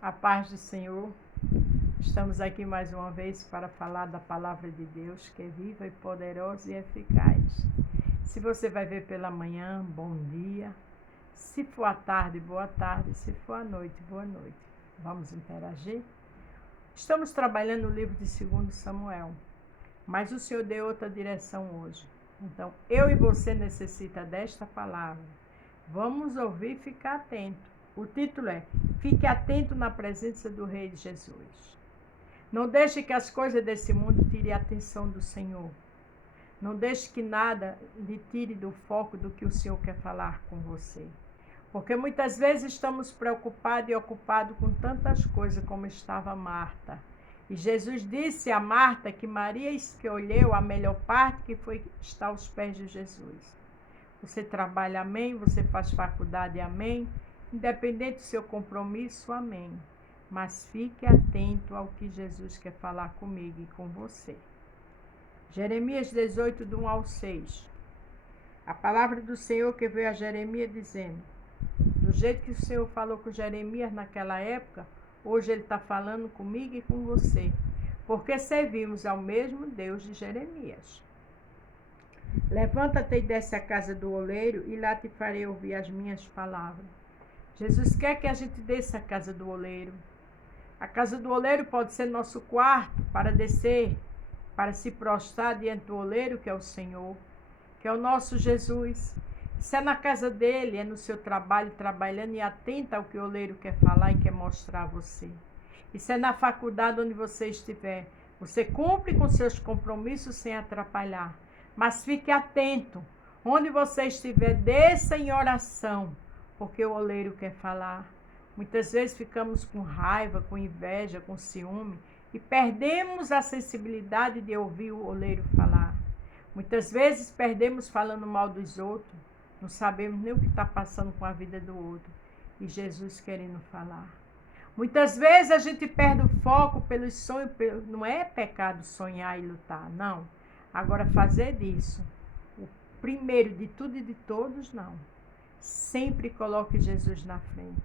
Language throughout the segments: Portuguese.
A paz do Senhor. Estamos aqui mais uma vez para falar da palavra de Deus, que é viva e poderosa e eficaz. Se você vai ver pela manhã, bom dia. Se for à tarde, boa tarde. Se for à noite, boa noite. Vamos interagir? Estamos trabalhando no livro de 2 Samuel, mas o Senhor deu outra direção hoje. Então, eu e você necessita desta palavra. Vamos ouvir e ficar atento. O título é: Fique atento na presença do Rei Jesus. Não deixe que as coisas desse mundo tirem a atenção do Senhor. Não deixe que nada lhe tire do foco do que o Senhor quer falar com você. Porque muitas vezes estamos preocupados e ocupados com tantas coisas como estava Marta. E Jesus disse a Marta que Maria escolheu a melhor parte, que foi estar aos pés de Jesus. Você trabalha, amém? Você faz faculdade, amém? Independente do seu compromisso, amém. Mas fique atento ao que Jesus quer falar comigo e com você. Jeremias 18, do 1 ao 6. A palavra do Senhor que veio a Jeremias dizendo: do jeito que o Senhor falou com Jeremias naquela época, hoje Ele está falando comigo e com você. Porque servimos ao mesmo Deus de Jeremias. Levanta-te e desce à casa do oleiro, e lá te farei ouvir as minhas palavras. Jesus quer que a gente desça à casa do oleiro. A casa do oleiro pode ser nosso quarto para descer, para se prostrar diante do oleiro, que é o Senhor, que é o nosso Jesus. Se é na casa dele, é no seu trabalho, trabalhando e atenta ao que o oleiro quer falar e quer mostrar a você. E se é na faculdade onde você estiver, você cumpre com seus compromissos sem atrapalhar. Mas fique atento, onde você estiver, desça em oração, porque o oleiro quer falar. Muitas vezes ficamos com raiva, com inveja, com ciúme e perdemos a sensibilidade de ouvir o oleiro falar. Muitas vezes perdemos falando mal dos outros, não sabemos nem o que está passando com a vida do outro e Jesus querendo falar. Muitas vezes a gente perde o foco pelos sonhos, não é pecado sonhar e lutar, não. Agora fazer disso o primeiro de tudo e de todos, não. Sempre coloque Jesus na frente.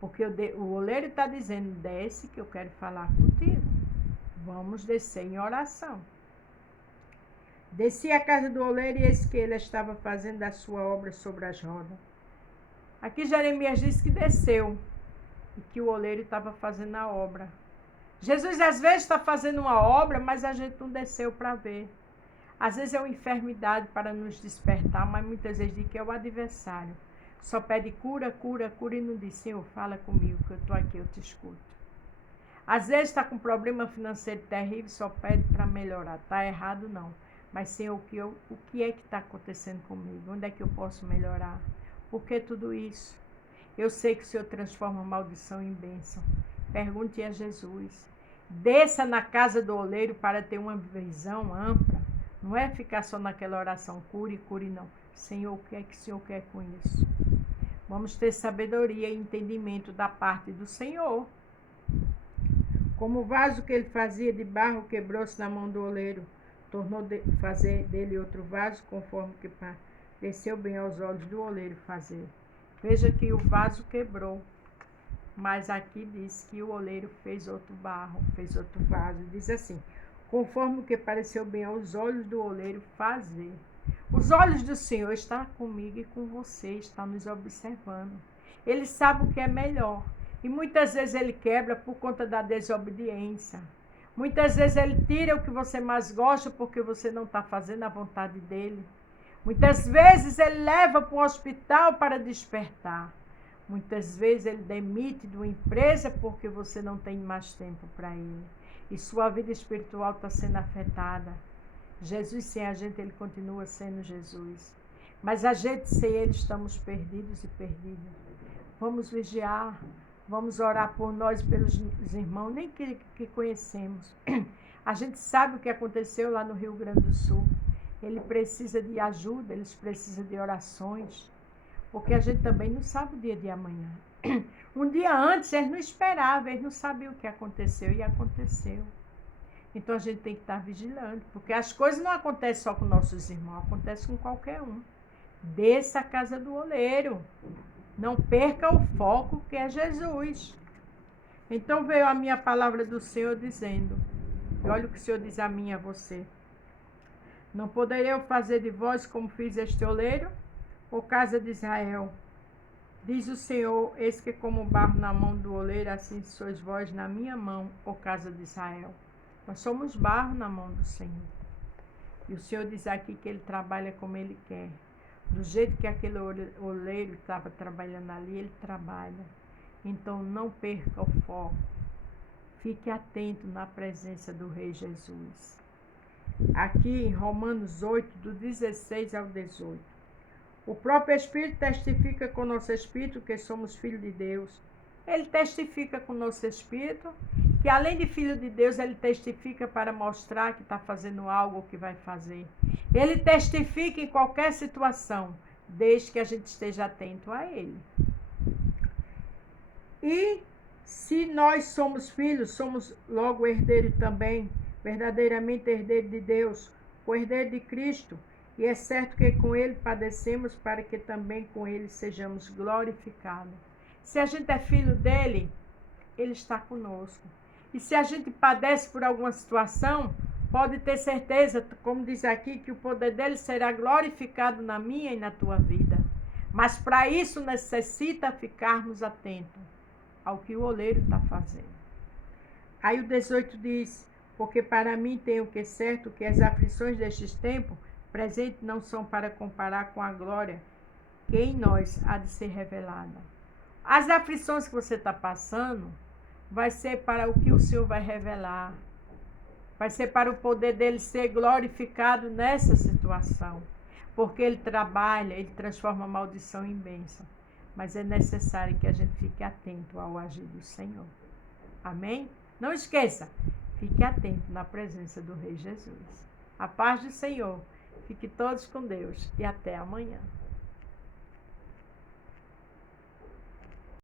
Porque o oleiro está dizendo: desce que eu quero falar contigo. Vamos descer em oração. Desci à casa do oleiro e eis que ele estava fazendo a sua obra sobre as rodas. Aqui Jeremias diz que desceu e que o oleiro estava fazendo a obra. Jesus às vezes está fazendo uma obra, mas a gente não desceu para ver. Às vezes é uma enfermidade para nos despertar, mas muitas vezes diz que é o adversário. Só pede cura, cura, cura e não diz: Senhor, fala comigo que eu estou aqui, eu te escuto. Às vezes está com um problema financeiro terrível, só pede para melhorar. Está errado não. Mas Senhor, o que é que está acontecendo comigo? Onde é que eu posso melhorar? Por que tudo isso? Eu sei que o Senhor transforma maldição em bênção. Pergunte a Jesus. Desça na casa do oleiro para ter uma visão ampla. Não é ficar só naquela oração, cure, cure, não. Senhor, o que é que o Senhor quer com isso? Vamos ter sabedoria e entendimento da parte do Senhor. Como o vaso que ele fazia de barro quebrou-se na mão do oleiro, tornou fazer dele outro vaso, conforme que pareceu bem aos olhos do oleiro fazer. Veja que o vaso quebrou, mas aqui diz que o oleiro fez outro barro, fez outro vaso. Diz assim: conforme o que pareceu bem aos olhos do oleiro fazer. Os olhos do Senhor estão comigo e com você, está nos observando. Ele sabe o que é melhor. E muitas vezes ele quebra por conta da desobediência. Muitas vezes ele tira o que você mais gosta porque você não está fazendo a vontade dele. Muitas vezes ele leva para o hospital para despertar. Muitas vezes ele demite de uma empresa porque você não tem mais tempo para ele. E sua vida espiritual está sendo afetada. Jesus sem a gente, ele continua sendo Jesus. Mas a gente sem ele estamos perdidos e perdidas. Vamos vigiar, vamos orar por nós e pelos irmãos, nem que conhecemos. A gente sabe o que aconteceu lá no Rio Grande do Sul. Ele precisa de ajuda, eles precisam de orações. Porque a gente também não sabe o dia de amanhã. Um dia antes, eles não esperavam, eles não sabiam o que aconteceu e aconteceu. Então a gente tem que estar vigilante, porque as coisas não acontecem só com nossos irmãos, acontecem com qualquer um. Desça a casa do oleiro. Não perca o foco que é Jesus. Então veio a minha palavra do Senhor dizendo, e olha o que o Senhor diz a mim e a você. Não poderei eu fazer de vós como fiz este oleiro, ou casa de Israel? Diz o Senhor, eis que como barro na mão do oleiro, assim sois vós na minha mão, ó casa de Israel. Nós somos barro na mão do Senhor. E o Senhor diz aqui que Ele trabalha como Ele quer. Do jeito que aquele oleiro estava trabalhando ali, Ele trabalha. Então não perca o foco. Fique atento na presença do Rei Jesus. Aqui em Romanos 8, do 16 ao 18. O próprio Espírito testifica com o nosso Espírito que somos filhos de Deus. Ele testifica com o nosso Espírito que, além de filho de Deus, ele testifica para mostrar que está fazendo algo ou que vai fazer. Ele testifica em qualquer situação, desde que a gente esteja atento a ele. E se nós somos filhos, somos logo herdeiro também, verdadeiramente herdeiro de Deus, o herdeiro de Cristo. E é certo que com ele padecemos para que também com ele sejamos glorificados. Se a gente é filho dele, ele está conosco. E se a gente padece por alguma situação, pode ter certeza, como diz aqui, que o poder dele será glorificado na minha e na tua vida. Mas para isso necessita ficarmos atentos ao que o oleiro está fazendo. Aí o 18 diz, porque para mim tenho que certo que as aflições destes tempos presente não são para comparar com a glória que em nós há de ser revelada. As aflições que você está passando vai ser para o que o Senhor vai revelar. Vai ser para o poder dele ser glorificado nessa situação. Porque ele trabalha, ele transforma a maldição em bênção. Mas é necessário que a gente fique atento ao agir do Senhor. Amém? Não esqueça, fique atento na presença do Rei Jesus. A paz do Senhor. Fique todos com Deus e até amanhã.